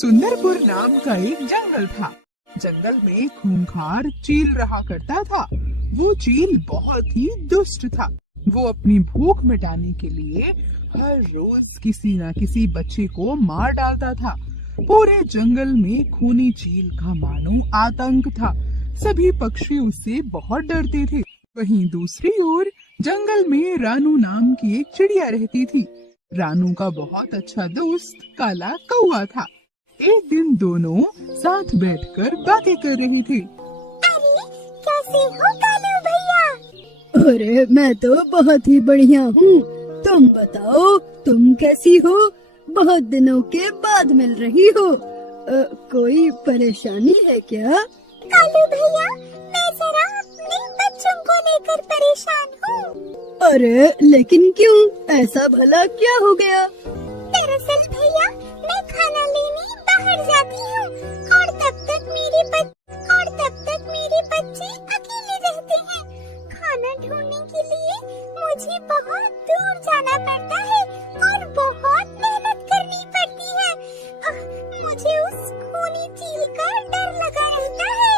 सुंदरपुर नाम का एक जंगल था। जंगल में खूंखार चील रहा करता था। वो चील बहुत ही दुष्ट था। वो अपनी भूख मिटाने के लिए हर रोज किसी न किसी बच्चे को मार डालता था। पूरे जंगल में खूनी चील का मानो आतंक था। सभी पक्षी उससे बहुत डरते थे। वहीं दूसरी ओर जंगल में रानू नाम की एक चिड़िया रहती थी। रानू का बहुत अच्छा दोस्त काला कौआ था। एक दिन दोनों साथ बैठकर बातें कर रहे थे। अरे कैसे हो कालू भैया? अरे मैं तो बहुत ही बढ़िया हूँ। तुम बताओ तुम कैसी हो? बहुत दिनों के बाद मिल रही हो। कोई परेशानी है क्या? कालू भैया मैं जरा अपने बच्चों को लेकर परेशान हूँ। अरे लेकिन क्यों? ऐसा भला क्या हो गया? दरअसल भैया मैं खाना लेने बाहर जाती हूँ और तब तक मेरे बच्चे अकेले रहते हैं। खाना ढूंढने के लिए मुझे बहुत दूर जाना पड़ता है और बहुत मेहनत करनी पड़ती है। मुझे उस खूनी चील का डर लगा रहता है।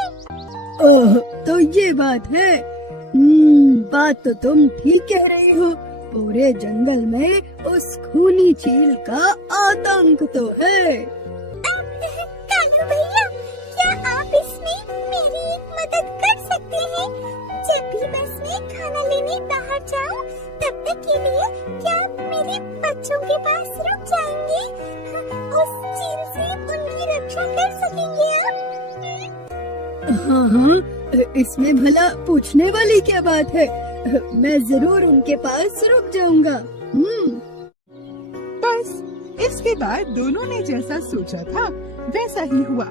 ओह तो ये बात है। बात तो तुम ठीक कह रही हो। पूरे जंगल में उस खूनी चील का आतंक तो है। कालू भैया क्या आप इसमें मेरी एक मदद कर सकते हैं? जब भी बस में खाना लेने बाहर जाऊं तब तक के लिए क्या मेरे बच्चों के पास रुक जाएंगे? उस चील से उनकी रक्षा कर सकेंगे आप? हाँ, इसमें भला पूछने वाली क्या बात है। मैं जरूर उनके पास रुक जाऊंगा। बस इसके बाद दोनों ने जैसा सोचा था वैसा ही हुआ।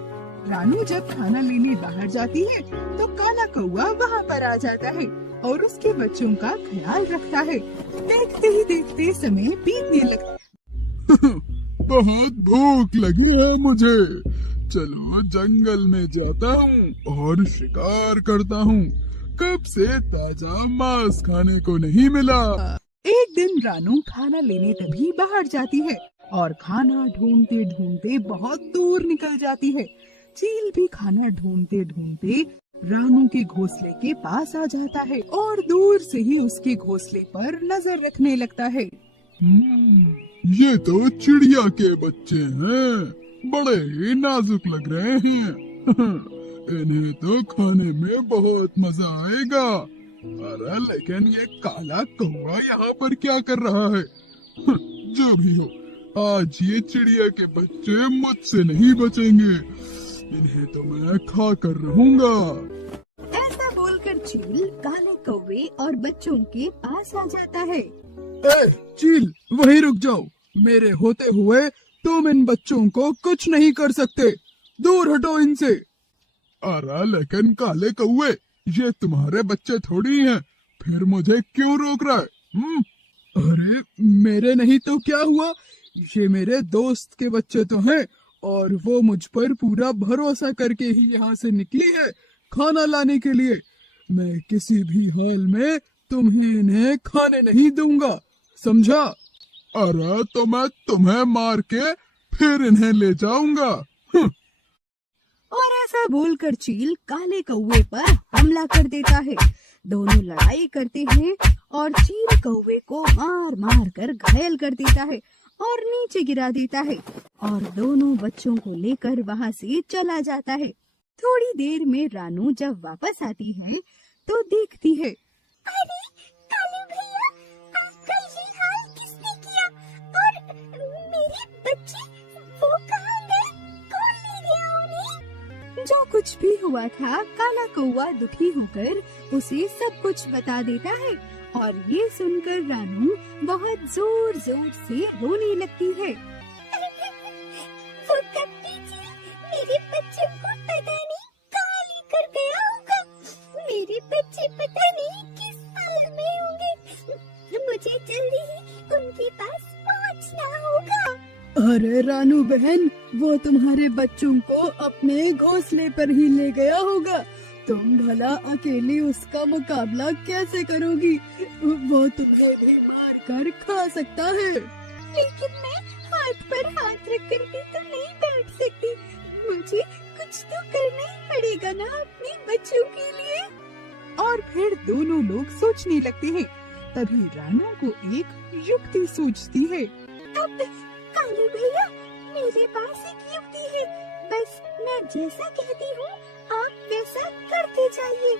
रानू जब खाना लेने बाहर जाती है तो काला कौआ वहाँ पर आ जाता है और उसके बच्चों का ख्याल रखता है। देखते ही देखते समय बीतने लगता है। बहुत भूख लगी है मुझे। चलो जंगल में जाता हूँ और शिकार करता हूँ। कब से ताजा मांस खाने को नहीं मिला। एक दिन रानू खाना लेने तभी बाहर जाती है और खाना ढूंढते ढूंढते बहुत दूर निकल जाती है। चील भी खाना ढूंढते ढूंढते रानू के घोंसले के पास आ जाता है और दूर से ही उसके घोंसले पर नजर रखने लगता है। ये तो चिड़िया के बच्चे हैं। बड़े ही नाजुक लग रहे हैं। इन्हें तो खाने में बहुत मजा आएगा। अरे लेकिन ये काला कौवा यहाँ पर क्या कर रहा है? जो भी हो, आज ये चिड़िया के बच्चे मुझसे नहीं बचेंगे। इन्हें तो मैं खा कर रहूंगा। ऐसा बोलकर चील काले कौवे और बच्चों के पास आ जाता है। ए, चील वहीं रुक जाओ। मेरे होते हुए तुम इन बच्चों को कुछ नहीं कर सकते। दूर हटो इनसे। अरे लेकिन काले कौवे, ये तुम्हारे बच्चे थोड़ी हैं। फिर मुझे क्यों रोक रहा है? अरे मेरे नहीं तो क्या हुआ? ये मेरे दोस्त के बच्चे तो हैं और वो मुझ पर पूरा भरोसा करके ही यहाँ से निकली है खाना लाने के लिए। मैं किसी भी हाल में तुम्हें इन्हें खाने नहीं दूंगा, समझा? अरे तो मैं तुम्हें मार के फिर इन्हें ले जाऊंगा। और ऐसा बोलकर चील काले कौवे पर हमला कर देता है। दोनों लड़ाई करते हैं और चील कौवे को मार मार कर घायल कर देता है और नीचे गिरा देता है और दोनों बच्चों को लेकर वहाँ से चला जाता है। थोड़ी देर में रानू जब वापस आती है तो देखती है, अरे कालू भैया आपका ये हाल किसने किया? और मेरे बच्चे वो कहाँ गए? कौन ले गया उन्हें? जो कुछ भी हुआ था काला कौवा दुखी होकर उसे सब कुछ बता देता है और ये सुनकर रानू बहुत जोर जोर से रोने लगती है। वो कपटी चील मेरे बच्चों को पता नहीं कहाँ लेकर गया होगा। मेरे बच्चे पता नहीं किस हाल में होंगे। मुझे जल्दी ही उनके पास पहुँचना होगा। अरे रानू बहन, वो तुम्हारे बच्चों को अपने घोंसले पर ही ले गया होगा। तुम भला अकेली उसका मुकाबला कैसे करोगी? वो तुम्हें भी मार कर खा सकता है। लेकिन मैं हाथ पर हाथ रख कर भी तो नहीं बैठ काट सकती। मुझे कुछ तो करना ही पड़ेगा ना अपने बच्चों के लिए। और फिर दोनों लोग सोचने लगते हैं। तभी रानू को एक युक्ति सूझती है। अब कालू भैया, मेरे पास एक युक्ति है। बस मैं जैसा कहती हूँ आप वैसा करते जाइए।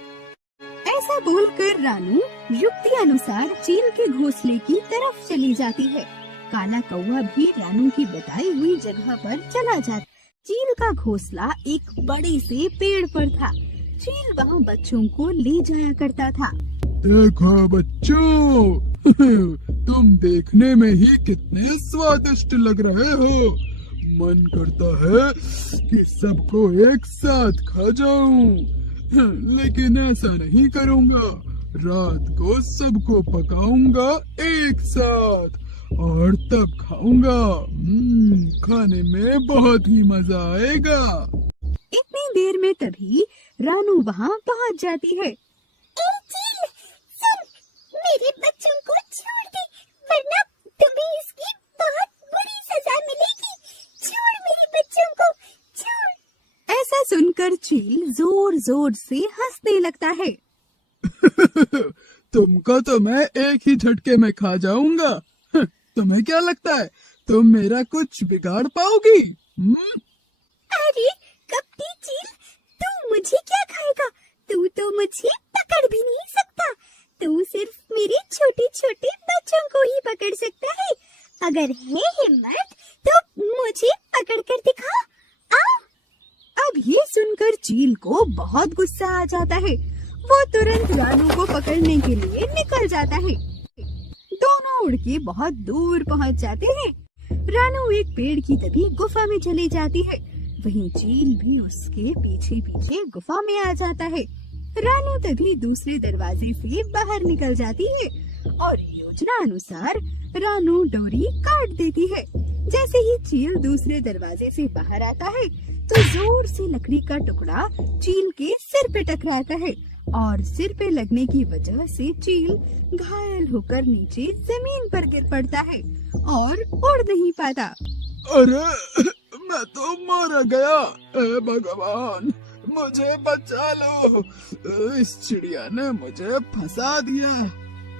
ऐसा बोलकर रानू युक्ति अनुसार चील के घोंसले की तरफ चली जाती है। काला कौवा भी रानू की बताई हुई जगह पर चला जाता। चील का घोंसला एक बड़े से पेड़ पर था। चील वहाँ बच्चों को ले जाया करता था। देखो बच्चों, तुम देखने में ही कितने स्वादिष्ट लग रहे हो। मन करता है कि सबको एक साथ खा जाऊं, लेकिन ऐसा नहीं करूंगा। रात को सबको पकाऊंगा एक साथ और तब खाऊंगा। खाने में बहुत ही मजा आएगा। इतनी देर में तभी रानू वहाँ पहुँच जाती है। ए चील, सुन, मेरे बच्चों को छोड़ दे, वरना तुम्हें इसकी बहुत बुरी सजा मिलेगी। छोड़ मेरे बच्चों को, छोड़। ऐसा सुनकर चील जोर जोर से हंसने लगता है। तुमको तो मैं एक ही झटके में खा जाऊंगा। तुम्हें क्या लगता है तुम मेरा कुछ बिगाड़ पाओगी? अरे कपटी चील, तू मुझे क्या खाएगा? तू तो मुझे पकड़ भी नहीं सकता। तू सिर्फ मेरे छोटे छोटे बच्चों को ही पकड़ सकता है। अगर है हिम्मत तो मुझे पकड़ कर दिखा। आ! अब ये सुनकर चील को बहुत गुस्सा आ जाता है। वो तुरंत रानू को पकड़ने के लिए निकल जाता है। दोनों उड़ के बहुत दूर पहुंच जाते हैं। रानू एक पेड़ की तभी गुफा में चली जाती है। वहीं चील भी उसके पीछे पीछे गुफा में आ जाता है। रानू तभी दूसरे दरवाजे से बाहर निकल जाती है और योजना अनुसार रानू डोरी काट देती है। जैसे ही चील दूसरे दरवाजे से बाहर आता है तो जोर से लकड़ी का टुकड़ा चील के सिर पे टकराता है और सिर पे लगने की वजह से चील घायल होकर नीचे जमीन पर गिर पड़ता है और उड़ नहीं पाता। अरे मैं तो मारा गया। ए भगवान, मुझे बचा लो। इस चिड़िया ने मुझे फंसा दिया।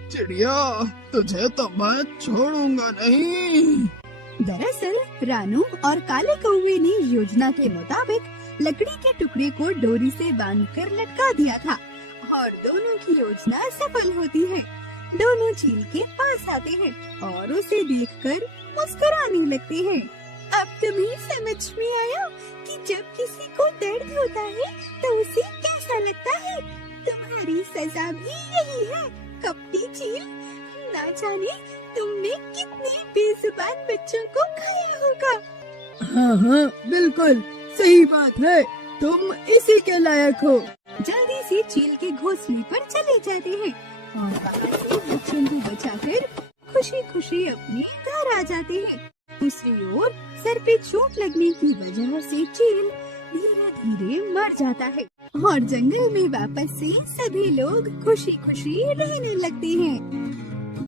चिड़िया, तुझे तो मैं छोड़ूंगा नहीं। दरअसल रानू और काले कौवे ने योजना के मुताबिक लकड़ी के टुकड़े को डोरी से बांधकर लटका दिया था और दोनों की योजना सफल होती है। दोनों चील के पास आते हैं और उसे देखकर मुस्कुराने लगते हैं। अब तुम्हें समझ में आया कि जब किसी को दर्द होता है तो उसे कैसा लगता है। तुम्हारी सजा भी यही है कपटी चील। ना जाने तुमने कितने बेजुबान बच्चों को खाया होगा। हाँ, बिल्कुल सही बात है। तुम इसी के लायक हो। जल्दी से चील के घोंसले पर चले जाते हैं और वहाँ से बच्चों को बचाकर खुशी खुशी अपने घर आ जाते हैं। दूसरी ओर सर पे चोट लगने की वजह से चील धीरे धीरे मर जाता है और जंगल में वापस से सभी लोग खुशी खुशी रहने लगते हैं।